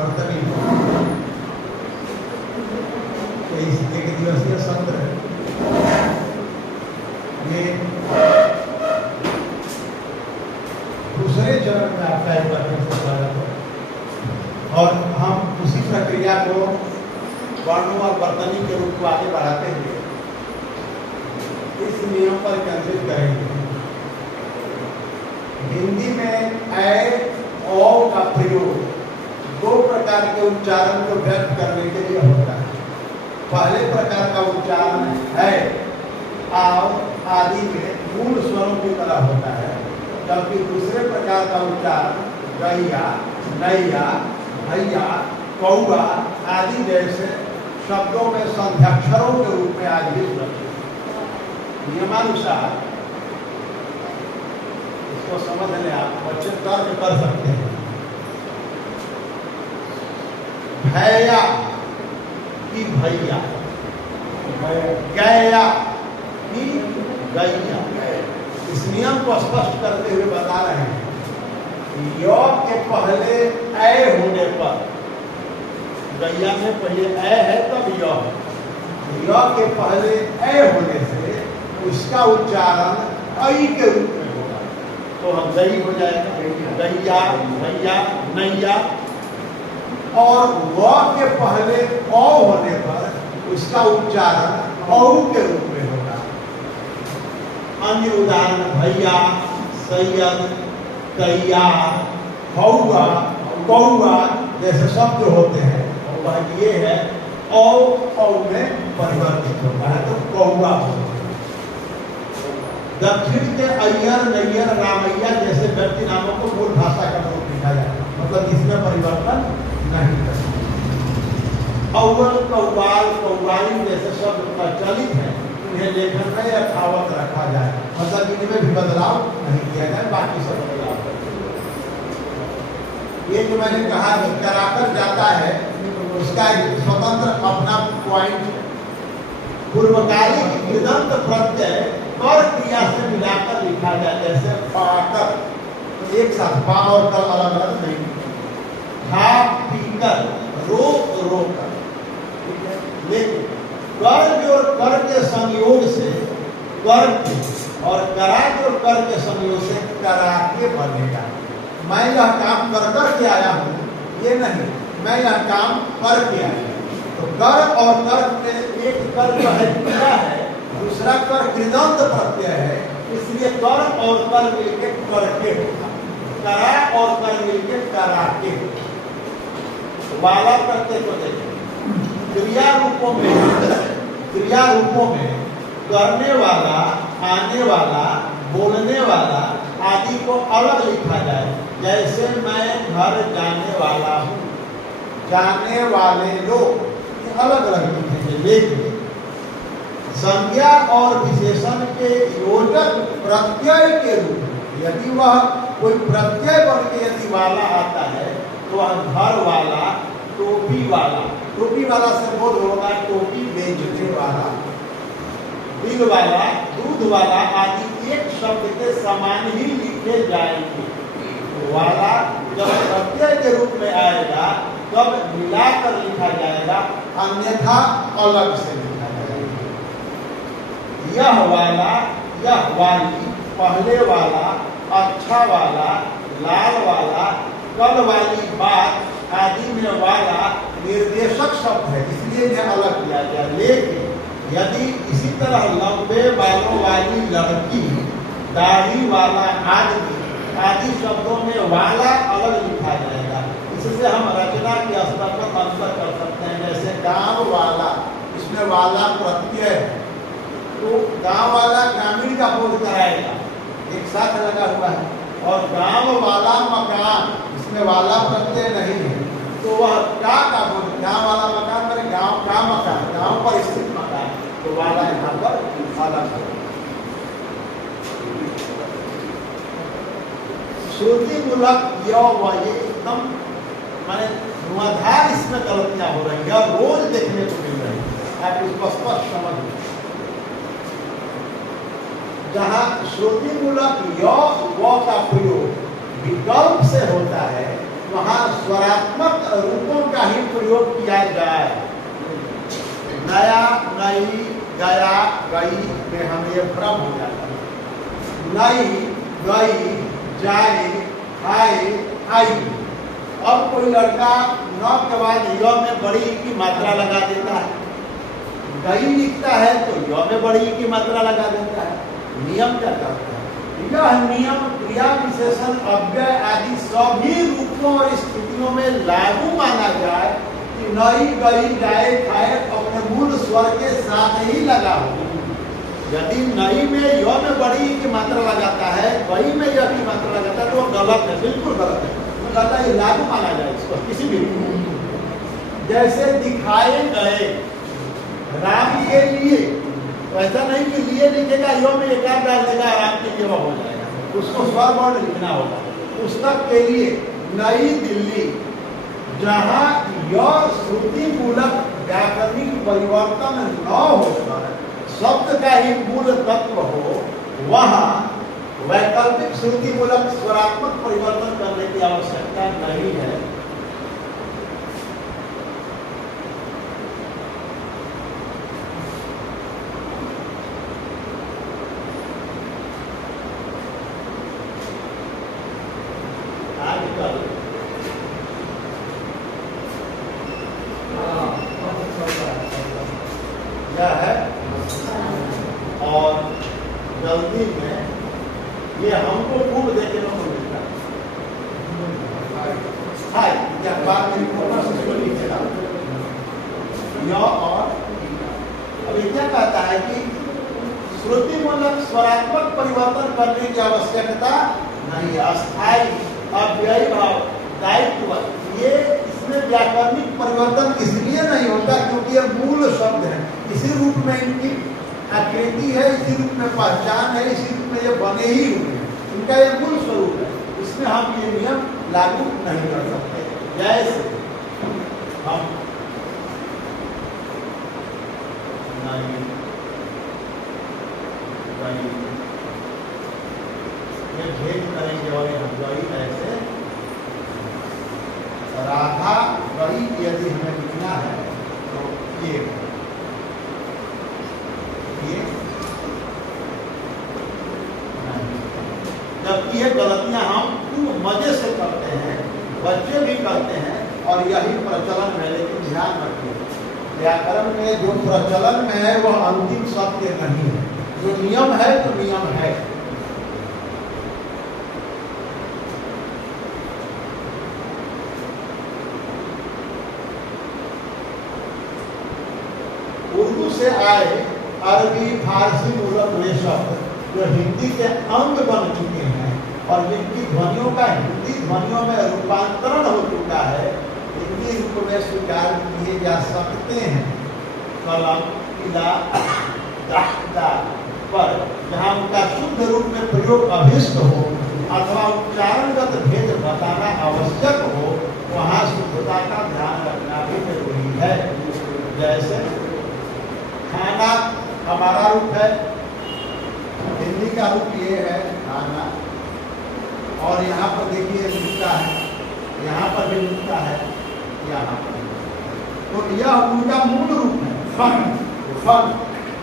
वर्तनी इस एक दिवसीय सत्र ये दूसरे चरण में आपका एक बार फिर से स्वागत है और हम उसी प्रक्रिया को वर्णों और वर्तनी के रूप को आगे बढ़ाते हुए इस नियम पर केंद्रित करेंगे। हिंदी में ऐ औ का प्रयोग दो प्रकार के उच्चारण को व्यक्त करने के लिए होता है। पहले प्रकार का उच्चारण है आओ आदि के मूल स्वरों की तरह होता है, जबकि दूसरे प्रकार का उच्चारण गैया, नैया, भैया, कौआ आदि जैसे शब्दों में संध्याक्षरों के रूप में आज भी सुरक्षित है। नियमानुसार इसको समझ लें, आप बच्चे तर्क कर सकते हैं। भैया की भैया, गैया की गैया। इस नियम को स्पष्ट करते हुए बता रहे हैं कि य के पहले ऐ होने पर, गैया में पहले ऐ है तब य के पहले ऐ होने से उसका उच्चारण ऐ के रूप में होगा, तो हम गई हो जाएगा, गैया, भैया, नैया। और व के पहले औ होने पर उसका उच्चारण औ के रूप में होगा। अन्य उदाहरण भैया, सैयद, कैया, हौआ, कौआ जैसे शब्द होते हैं, वह ये है औ में परिवर्तित होता है तो कौआ होता है। दक्षिण के अय्यर, नैयर, रामैया जैसे व्यक्ति नामों को मूल भाषा का रूप लिखा जाता है, मतलब इसमें परिवर्तन नहीं करते। अव्वल, कव्वाल, कव्वाली जैसे शब्द प्रचलित हैं, उन्हें लेखन में यथावत रखा जाए, मतलब इनमें भी बदलाव नहीं किया जाए, बाकी सब बदलाव करते। ये जो मैंने कहा कि कराकर जाता है, उसका एक स्वतंत्र अपना पॉइंट है। पूर्वकालिक कृदंत प्रत्यय कर क्रिया से मिलाकर लिखा जाए, जैसे पाकर, तो एक साथ पा और कर अलग अलग नहीं, खा पीकर, रोक रोकर। लेकिन कर और कर के संयोग से कर और करा और कर के संयोग से करा के बनेगा। मैं यह काम कर के आया हूँ, ये नहीं, मैं यह काम करके आया। तो कर और कर में एक कर जो है क्रिया है, दूसरा कर कृदंत प्रत्यय है, इसलिए कर और कर मिलके करके होगा, करा और कर मिलके करा के होगा। वाला प्रत्यय को देखें, क्रिया रूपों में करने वाला, आने वाला, बोलने वाला आदि को अलग लिखा जाए। जैसे मैं घर जाने वाला हूँ, जाने वाले लोग, ये अलग अलग लिखेंगे। लेकिन संज्ञा और विशेषण के योजक प्रत्यय के रूप में यदि वह कोई प्रत्यय बन के यदि वाला आता है, तो वह घर वाला, टोपी वाला, टोपी वाला से बोध होगा टोपी बेचने वाला, बिल वाला, दूध वाला आदि एक शब्द के समान ही लिखे जाएंगे। वाला जब प्रत्यय के रूप में आएगा तब मिलाकर लिखा जाएगा, अन्यथा अलग से लिखा जाएगा। यह वाला, यह वाली, पहले वाला, अच्छा वाला, लाल वाला, कल वाली बात आदि में वाला निर्देशक शब्द है, इसलिए यह अलग किया गया। लेकिन यदि इसी तरह लंबे बालों वाली लड़की, दाढ़ी वाला आदमी आदि शब्दों में वाला अलग लिखा जाएगा। इससे हम रचना के स्तर पर अंतर कर सकते हैं। जैसे गांव वाला, इसमें वाला प्रत्यय है, तो गांव वाला ग्रामीण का बोध कराएगा, एक साथ लगा हुआ है। और गांव वाला मकान, इसमें वाला प्रत्यय नहीं है, तो वह का बोध, गांव वाला मकान मेरे गांव का मकान, गांव पर स्थित मकान, तो वाला यहाँ पर अलग है। श्रुति मूलक य व ये एकदम माने धुआंधार इसमें गलतियां हो रही है, रोज देखने को मिल रही है। आप इसको स्पष्ट समझ लें। जहाँ श्रुति मूलक य व का प्रयोग विकल्प से होता है, वहां स्वरात्मक रूपों का ही प्रयोग किया जाए। नया, नई, गया, गई में हमें ये भ्रम हो जाता है। नई, गई, जाए, आए, आई। अब कोई लड़का न के बाद य में बड़ी की मात्रा लगा देता है, गई लिखता है तो य में बड़ी की मात्रा लगा देता है। नियम क्या करता है? यह नियम क्रिया विशेषण अव्यय आदि सभी रूपों और स्थितियों में लागू माना जाए कि नई, गई, जाए, खाए अपने मूल स्वर के साथ ही लगा हो। यदि नई में य में बड़ी की मात्रा लगाता है, गई में य की मात्रा लगाता है, तो वो गलत है, बिल्कुल गलत है। तो कहता है लागू माना जाए इसको किसी भी। जैसे दिखाए गए राम के लिए, तो ऐसा नहीं कि लिए लिखेगा, यो में एक डाल देगा, राम के लिए वह हो जाएगा, उसको स्वर वर्ण लिखना होगा। पुस्तक के लिए नई दिल्ली, जहाँ यह श्रुति मूलक व्याकरणिक परिवर्तन न होकर शब्द का ही मूल तत्व हो, वहाँ वैकल्पिक श्रुति मूलक स्वरात्मक परिवर्तन करने की आवश्यकता नहीं है। है और जल्दी में ये हमको खूब देखने को मिलता है। क्या बात और अभी क्या कहता है कि श्रुति मूलक स्वरात्मक परिवर्तन करने की आवश्यकता नहीं। अस्थायी अव्ययी भाव दायित्व, ये इसमें व्याकरणिक परिवर्तन इसलिए नहीं होता क्योंकि ये मूल शब्द है, इसी रूप में इनकी आकृति है, इसी रूप में पहचान है, इसी रूप में ये बने ही हुए हैं, इनका ये मूल स्वरूप है। इसमें हम ये नियम लागू नहीं कर सकते। जैसे हम ये भेद करेंगे और हम ऐसे राधा गई यदि हमें लिखना है तो ये जबकि ये गलतियां हम खूब मजे से करते हैं, बच्चे भी करते हैं और यही प्रचलन में। लेकिन ध्यान रखिए, व्याकरण में जो प्रचलन में है वह अंतिम सत्य नहीं है। जो नियम है तो नियम है। उर्दू से आए अरबी, फारसी मूलक वे शब्द जो हिंदी के अंग बन चुके हैं और जिनकी ध्वनियों का हिंदी ध्वनियों में रूपांतरण हो चुका है, हिंदी रूप में स्वीकार किए जा सकते हैं। कलम, किला, दाख्ता पर जहाँ उनका शुद्ध रूप में प्रयोग अभिष्ट हो अथवा उच्चारणगत भेद बताना आवश्यक हो, वहाँ शुद्धता का ध्यान रखना भी जरूरी है। जैसे खाना हमारा रूप है, हिंदी का रूप ये है खाना, और यहाँ पर देखिए मिलता है, यहाँ पर भी मिलता है, यहाँ पर। तो यह उनका मूल रूप है। फन, फन,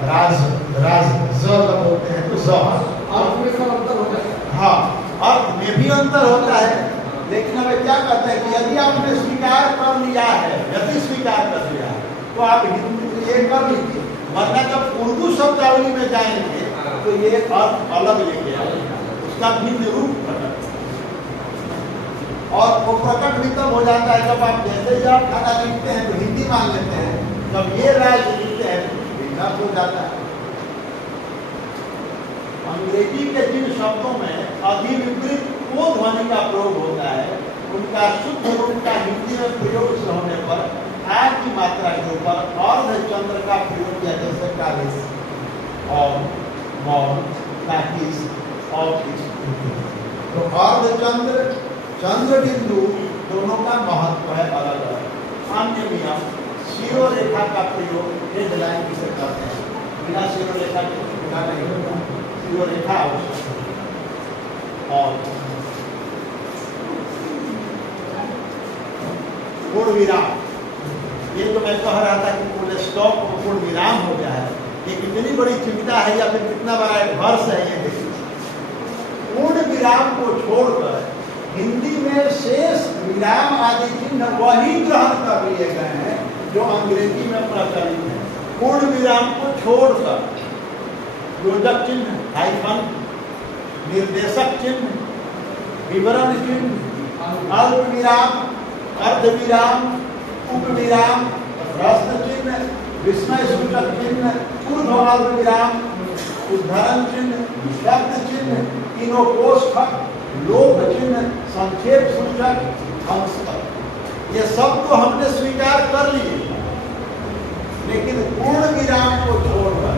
राज, राज, ज बोलते हैं तो ज। अर्थ में सब अंतर होता है। हाँ, अर्थ में भी अंतर होता है। लेकिन हमें क्या कहते हैं कि यदि आपने स्वीकार कर लिया है, यदि स्वीकार कर लिया है तो आप हिंदी ये कर लीजिए, वरना जब उर्दू शब्दावली में जाएंगे तो ये अर्थ अलग लेके आएगा, उसका भिन्न रूप प्रकट। और वो प्रकट भी तब हो जाता है जब आप जैसे ही आप खाना लिखते हैं तो हिंदी मान लेते हैं, जब ये राय लिखते हैं तो भिन्न हो जाता है। अंग्रेजी के जिन शब्दों में अधिविपरीत को ध्वनि का प्रयोग होता है, उनका शुद्ध रूप का हिंदी में प्रयोग होने पर आ की मात्रा के ऊपर अर्धचंद्र का प्रयोग किया, जैसे कालिस और मौन, काकिस और तो अर्धचंद्र, चंद्र बिंदु दोनों का महत्व है अलग अलग। अन्य नियम शिरोरेखा का प्रयोग हेडलाइन किसे करते हैं, बिना शिरोरेखा के पूरा नहीं होगा, शिरोरेखा आवश्यक है। और विराम, ये तो मैं कह रहा था कि फुल स्टॉप और पूर्ण विराम हो गया है, ये कितनी बड़ी चिंता है या फिर कितना बड़ा एडवर्स है ये देखिए। पूर्ण विराम को छोड़कर हिंदी में शेष विराम आदि चिन्ह वही ग्रहण कर लिए गए हैं जो अंग्रेजी में प्रचलित है। पूर्ण विराम को छोड़कर योजक चिन्ह, हाइफन, निर्देशक चिन्ह, विवरण चिन्ह, अल्प विराम, अर्ध विराम, उप विराम, प्रश्न चिन्ह, विस्मय सूचक चिन्ह, पूर्व अल्प विराम, उद्धरण चिन्ह, शब्द चिन्ह, तीनों कोष्ठक, लोक चिन्ह, संक्षेप सूचक, अंशतक, ये सब तो हमने स्वीकार कर लिए, लेकिन पूर्ण विराम को छोड़कर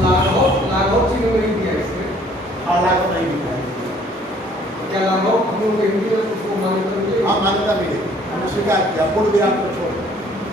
लाघव चिन्ह नहीं दिया इसमें, लाघव नहीं दिया। क्या लाघव हम लोग हिंदी में उसको मान्यता मिले? हाँ, मान्यता मिले, हमने स्वीकार किया पूर्ण विराम को छोड़।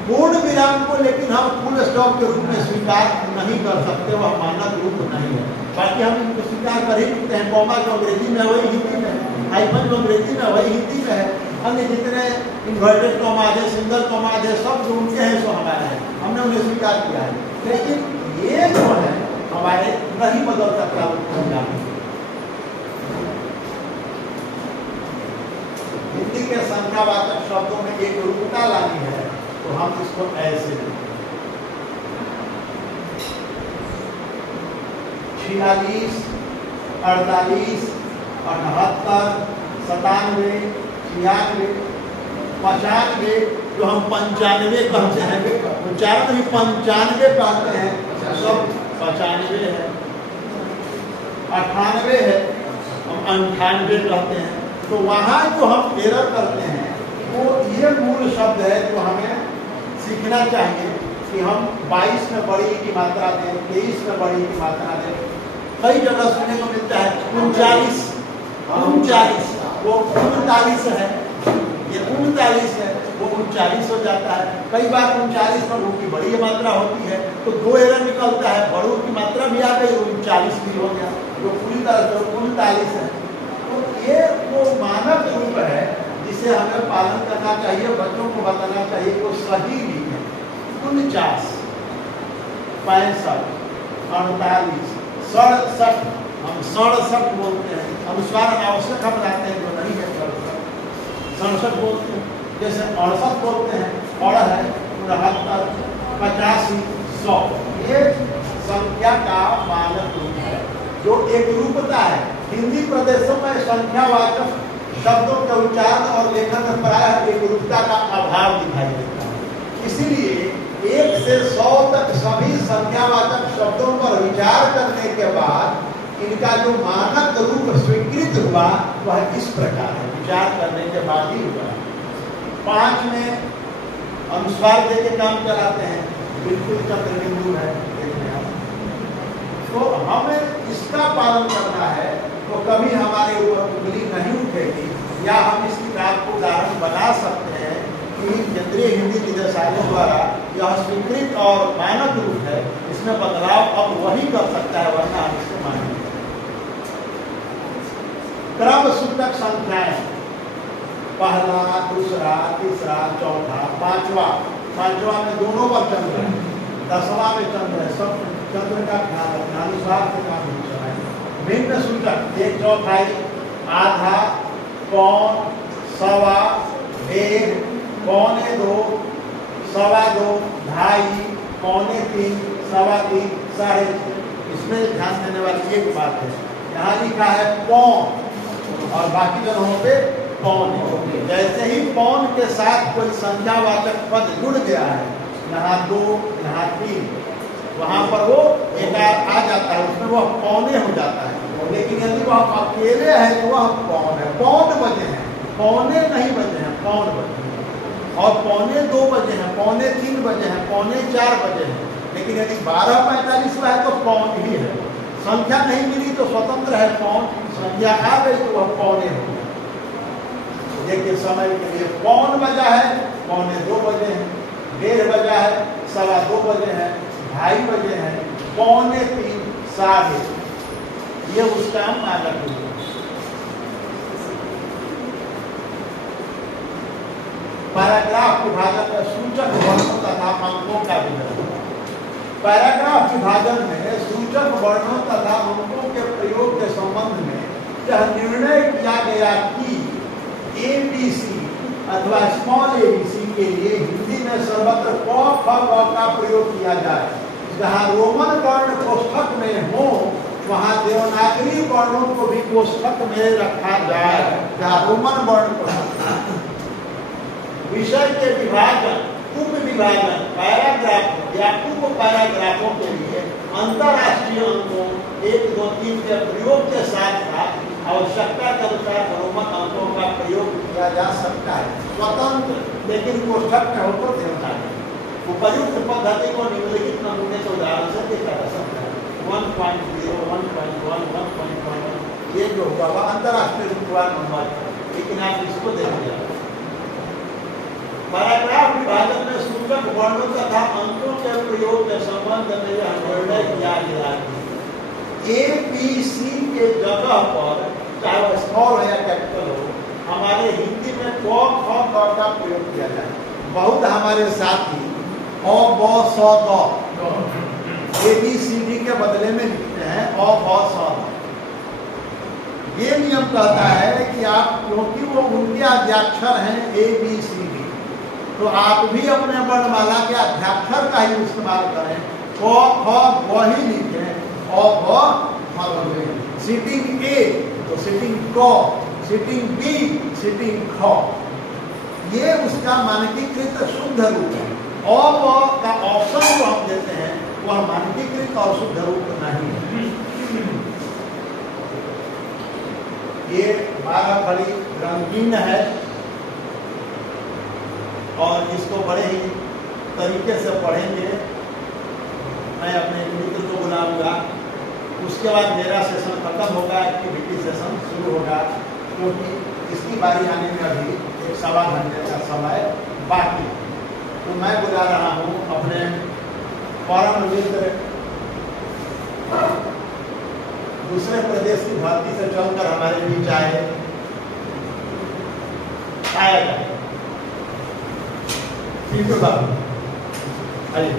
पूर्ण विराम को लेकिन हम फुल स्टॉप के रूप में स्वीकार नहीं कर सकते, वह मानक रूप नहीं है। बाकी हम इनको स्वीकार कर ही सकते हैं, कॉमा जो अंग्रेजी में वही हिंदी में, हाइफन जो अंग्रेजी में वही हिंदी में है, अन्य जितने इन्वर्टेड कॉमाज है, सिंगल कॉमाज है, सब जो उनके हैं सो हमारे हैं, हमने उन्हें स्वीकार किया है। लेकिन ये जो है हमारे नहीं बदल सकता पंजाब में। हिंदी के संख्यावाचक शब्दों में एक रूपता लानी है तो हम इसको ऐसे 46, 48, 78, 97, 96, 95, जो हम 95 कहते हैं, उच्चारण भी 95 कहते हैं, सब 95 है, 98 है, हम 98 कहते हैं। तो वहाँ जो हम एरर करते हैं वो ये मूल शब्द है जो हमें सीखना चाहिए कि हम 22 में बड़ी की मात्रा दें, 23 में बड़ी की मात्रा दें। कई जगह सुनने को मिलता है 39, वो 39 है, ये 39 है, वो 39 हो जाता है। कई बार 39 में की बड़ी मात्रा होती है तो दो एरर निकलता है, बड़ों की मात्रा भी आ गई, 39 भी हो गया, जो पूरी तरह से 39 है। तो ये वो मानक रूप है जिसे हमें पालन करना चाहिए, बच्चों को बताना चाहिए वो सही नहीं है। 49, 65, 48, 67, हम 67 बोलते हैं, अनुस्वार अनावश्यक हम लाते हैं जो नहीं है 67 बोलते हैं, जैसे 68 बोलते हैं, और है 69, 85, 100, ये संख्या का मानक रूप है जो एक रूपता है। हिंदी प्रदेशों में संख्यावाचक शब्दों के उच्चारण और लेखन में प्रायः एक रूपता का अभाव दिखाई देता है। इसीलिए 1 से 100 तक सभी संख्यावाचक शब्दों पर विचार करने के बाद इनका जो मानक रूप स्वीकृत हुआ वह इस प्रकार है, विचार करने के बाद ही हुआ। 5 में अनुस्वार दे के काम चलाते हैं, बिल्कुल चंद्रबिंदु है, तो हमें इसका पालन करना है तो कभी हमारे ऊपर उंगली नहीं उठेगी। या हम इस किताब को उदाहरण बना सकते हैं कि केंद्रीय हिंदी निदेशालय द्वारा यह स्वीकृत और मानक रूप है, इसमें बदलाव अब वही कर सकता है, वरना हम इसको मानेंगे। क्रम सूचक संख्याएं, पहला, दूसरा, तीसरा, चौथा, पांचवा में दोनों पर चंद्र है, 10वां में चंद्र है, सब चंद्र का ध्यान रखना, अनुसार से काम चलाए। भिन्न सूचक 1/4, आधा, पौन, सवा, 1.5, 1.25, 2.25, 2.5, 3.25, 3.25, 3.5। इसमें ध्यान देने वाली एक बात है, यहाँ लिखा है पौन और बाकी जगहों पे पौन है। जैसे ही पौन के साथ कोई संख्यावाचक पद जुड़ गया है, यहाँ 2, यहाँ 3, वहाँ पर वो एक आ जाता है, उसमें वह पौने हो जाता है। लेकिन यदि वह अकेले है तो वह पौन है, पौन बजे हैं, पौने नहीं बजे हैं, पौन बजे हैं, और 1:45 बजे हैं, 3:45 बजे हैं, 4:45 बजे हैं। लेकिन यदि 12:45 में है तो पौन ही है, संख्या नहीं मिली तो स्वतंत्र है पौन, संख्या आ गई तो वह पौने हो गया। देखिए समय के लिए पौन बजा है, 1:45 बजे हैं, 1:30 बजा है, 2:15 बजे हैं, 2:30 बजे हैं, 2:45, 3:30, ये उसका मानक है। पैराग्राफ विभाजन में सूचक वर्णों तथा अंकों का विवरण। पैराग्राफ विभाजन में सूचक वर्णों तथा अंकों के प्रयोग के संबंध में यह निर्णय किया गया कि ABC अथवा स्मॉल ABC के लिए हिंदी में सर्वत्र क ख ग का प्रयोग किया जाए। जहाँ रोमन वर्ण कोष्ठक में हो वहाँ देवनागरी वर्णों को भी कोष्ठक में रखा जाए। जहाँ रोमन वर्ण कोष्ठक। विषय के विभाजन, उप विभाजन, पैराग्राफ या उप पैराग्राफों के लिए अंतरराष्ट्रीय अंकों 1, 2, 3 के प्रयोग के साथ साथ आवश्यकता के अनुसार रोमन अंकों का प्रयोग किया जा सकता है, स्वतंत्र, लेकिन कोष्ठक में होकर देवनागरी। उपयुक्त पद्धति को निम्नलिखित नमूने के उदाहरण से देखा जा सकता है। 1.0, 1.1, 1.1 ये जो होगा वह अंतरराष्ट्रीय रूपवार नंबर है, लेकिन आप इसको देखिए। पैराग्राफ विभाजन में सूचक वर्णों तथा अंकों के प्रयोग के संबंध में यह निर्णय किया गया कि ABC के जगह पर चाहे वह स्मॉल हो या कैपिटल हो, हमारे हिंदी में क ख ग का प्रयोग किया जाए। बहुत हमारे साथी अ ब स द ABCD के बदले में लिखते हैं अ ब स द। ये नियम कहता है कि आप, क्योंकि वो उनके आद्याक्षर हैं ABCD, तो आप भी अपने वर्णमाला के आद्याक्षर का ही इस्तेमाल करें। क ख ग ही लिखें, अ ब मत लिखें। सिटिंग A तो सिटिंग क, सिटिंग B सिटिंग ख। ये उसका मानकीकृत शुद्ध रूप है। अ ब का ऑप्शन जो हम देते हैं वह मानकीकृत और शुद्ध रूप नहीं है। ये 12 खड़ी रंगीन है और इसको बड़े ही तरीके से पढ़ेंगे। मैं अपने मित्र को बुलाऊंगा, उसके बाद मेरा सेशन खत्म होगा, एक्टिविटी सेशन शुरू होगा, क्योंकि इसकी बारी आने में अभी 1-1.25 घंटे का समय बाकी। तो मैं बुला रहा हूँ अपने परम मित्र, दूसरे प्रदेश की धरती से चलकर हमारे बीच आएगा ठीक बाबू, आइए।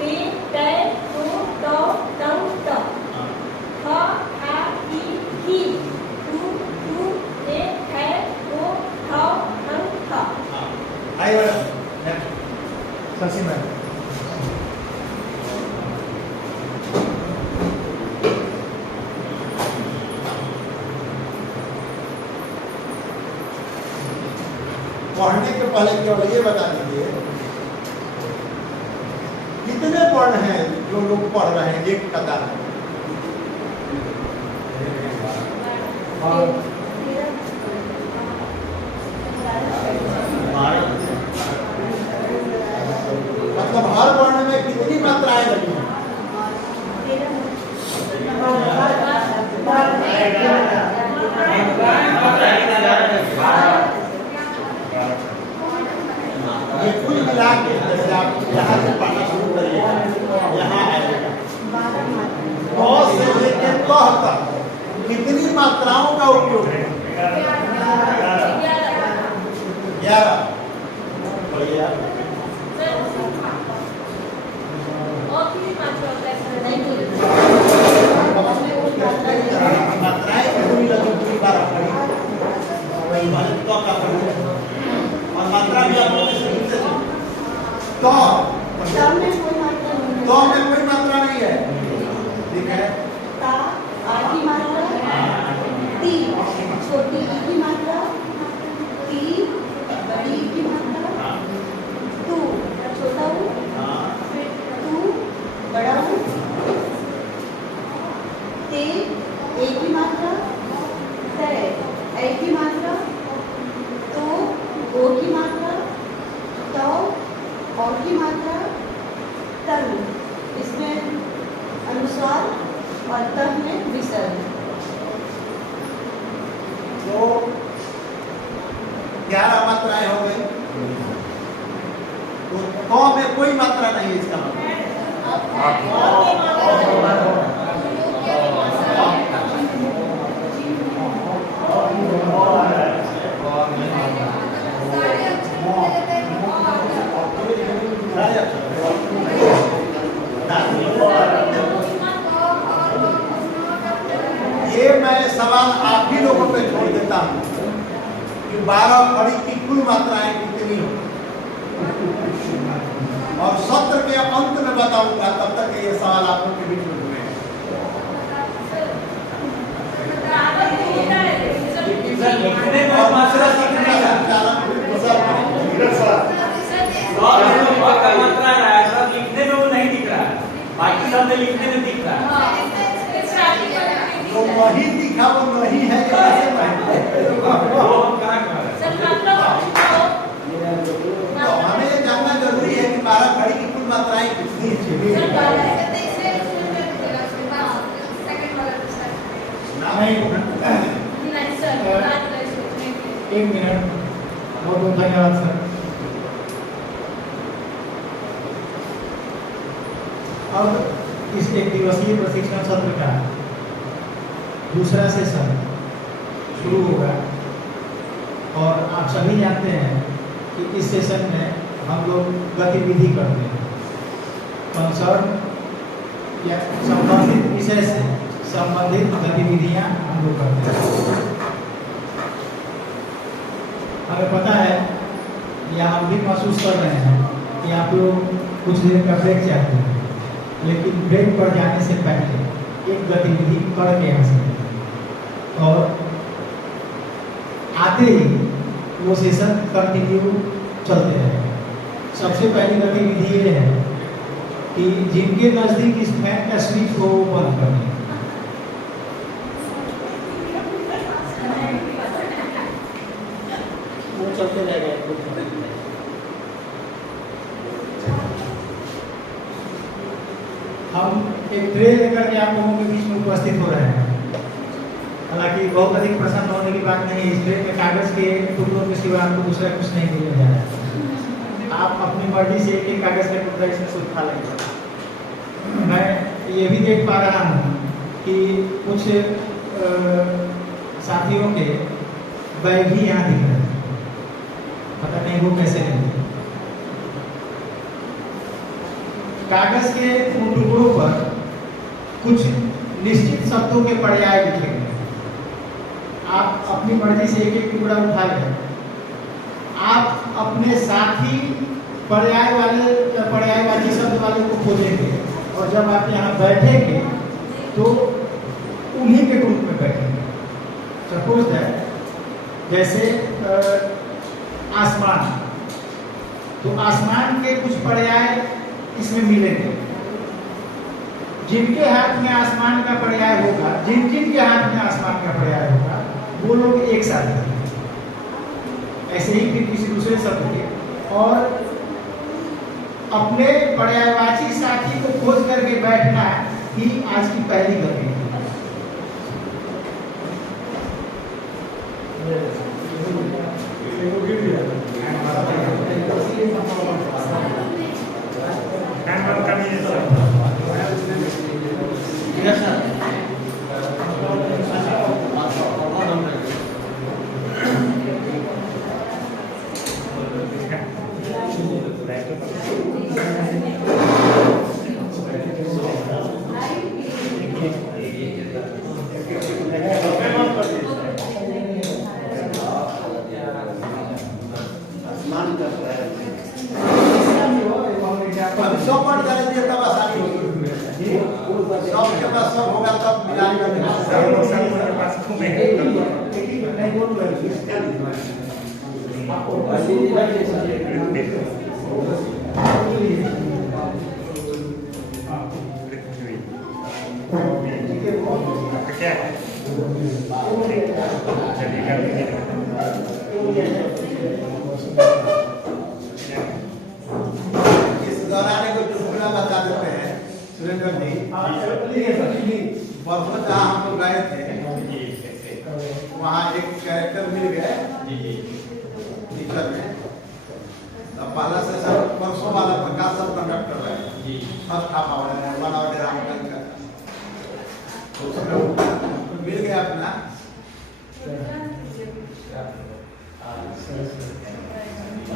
Tê आइए मैडम, शशि मैम पढ़ने के पहले केवल ये बता दीजिए कितने वर्ण हैं जो लोग पढ़ रहे हैं एक कतार में? और मतलब हर वर्ण में कितनी मात्राएं लगी हैं? ये कुल मिला के जैसे आप यहाँ से पढ़ना शुरू करिएगा, यहाँ आएगा तो से लेकर कह तक कितनी मात्राओं का उपयोग है? 11। बढ़िया। मात्राएं कितनी लगी पूरी बार पढ़ी तो का पढ़ी और मात्रा भी आप लोगों से लिखते थे तो में कोई मात्रा नहीं है, ठीक है? ता आ की मात्रा, ती छोटी ई की मात्रा, ती बड़ी ई की मात्रा, तू छोटा ऊ, फिर तू बड़ा ऊ, ते ए की मात्रा, ते ए की मात्रा, तो ओ की मात्रा, तो औ की मात्रा, तन इसमें अनुस्वार और तब में विसर्ग। तो 11 मात्राएं हो गई तो में कोई मात्रा नहीं है इसका मतलब ये मैं सवाल आप ही लोगों पे छोड़ देता हूं कि 12 खड़ी की कुल मात्राएं कितनी हो और सत्र के अंत में बताऊंगा, तब तक ये सवाल आप लोगों के बीच में हुए लिखने में वो नहीं दिख रहा है, बाकी शब्द लिखने में दिख रहा है। तो वही दिखा वो नहीं है, ये कैसे तो हमें ये जानना जरूरी है कि 12 खड़ी की कुल मात्राएं कितनी है। एक मिनट, बहुत बहुत धन्यवाद सर। अब इस एक दिवसीय प्रशिक्षण सत्र का दूसरा सेशन शुरू होगा और आप सभी जानते हैं कि इस सेशन में हम लोग गतिविधि करते हैं, कंसर्न या संबंधित विषय से संबंधित गतिविधियां हम लोग करते हैं। हमें पता है या हम भी महसूस कर रहे हैं कि आप लोग कुछ देर का ब्रेक चाहते हैं, लेकिन ब्रेक पर जाने से पहले एक गतिविधि करके आ सकते हैं और आते ही वो सेशन कंटिन्यू चलते रहेगा। सबसे पहली गतिविधि ये है कि जिनके नज़दीक इस फैन का स्विच को बंद करना है। वो चलते रहेगा। हम एक ट्रे लेकर के आप लोगों के बीच में उपस्थित हो रहे हैं। हालांकि बहुत अधिक प्रसन्न होने की बात नहीं है, इस ट्रे में कागज के टुकड़ों के सिवा आपको दूसरा कुछ नहीं दिया जा रहा है। आप अपनी मर्जी से एक कागज का टुकड़ा इसमें से उठा लेंगे। मैं ये भी देख पा रहा हूँ कि कुछ साथियों के बैग भी यहाँ दिख रहे हैं, पता नहीं वो कैसे नहीं। कागज के उन टुकड़ों पर कुछ निश्चित शब्दों के पर्याय लिखे गए। आप अपनी मर्जी से एक एक टुकड़ा उठा लें। आप अपने साथी पर्यायवाची शब्द वाले को खोजेंगे, और जब आप यहाँ बैठेंगे तो उन्हीं के ग्रुप में बैठेंगे। सपोज दैट, जैसे आसमान, तो आसमान के कुछ पर्याय इसमें मिलेंगे। जिनके हाथ में आसमान का पर्याय होगा, जिन जिन के हाथ में आसमान का पर्याय होगा, वो लोग एक साथ रहेंगे। ऐसे ही फिर किसी दूसरे शब्द के, और अपने पर्यायवाची साथी को खोज करके बैठना ही आज की पहली गति है। परसों जहाँ हम लोग गए थे, वहाँ एक कैरेक्टर मिल गए टीचर में। पहला सेशन परसों वाला प्रकाश सब कंडक्टर है, फर्स्ट हाफ आवर है, 1 आवर राम का, तो उसमें मिल गया अपना।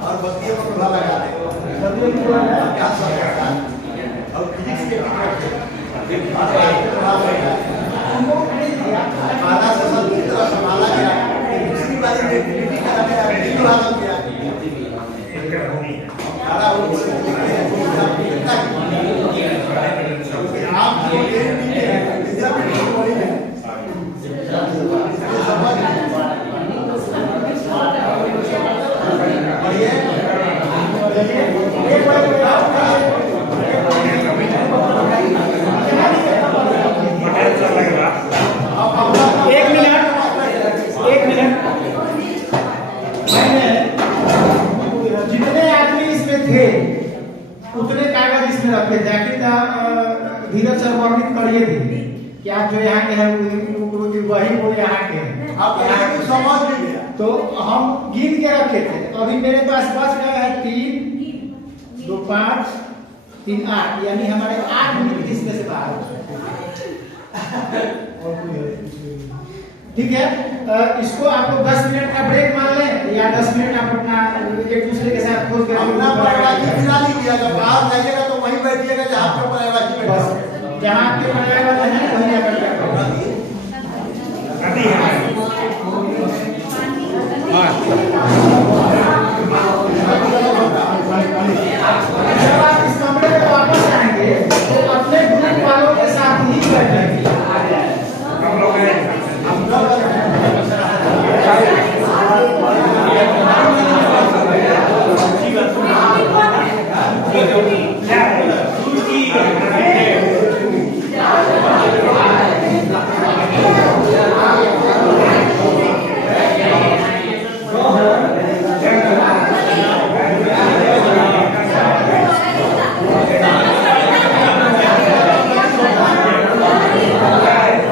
और बच्चे को बुला लगा दे, क्या सब करता है, और फिजिक्स के पहला सेशन की तरह संभाला गया, दूसरी बारी में एक्टिविटी कराने का नहीं हुआ गया। खड़ा हो आप जो ये उतने कागज इसमें रखे थे। धीरज सर वर्णित करिए थे कि आप जो यहाँ के हैं वही वो यहाँ के हैं, समझ लीजिए। तो हम गिन के रखे थे। अभी मेरे पास बच गया है 3, 2, 5, 3, 8, यानी हमारे 8 मिनट इसमें से बाहर। ठीक है, इसको आपको 10 मिनट का ब्रेक मान लें, या 10 मिनट आप अपना एक दूसरे के साथ खोज कर अपना पर्यायवाची बिना लीजिएगा। जब बाहर जाइएगा तो वहीं बैठिएगा जहाँ पर पर्यायवाची बैठा है। जहाँ के पर्याय वाले हैं वहीं आकर क्या करें।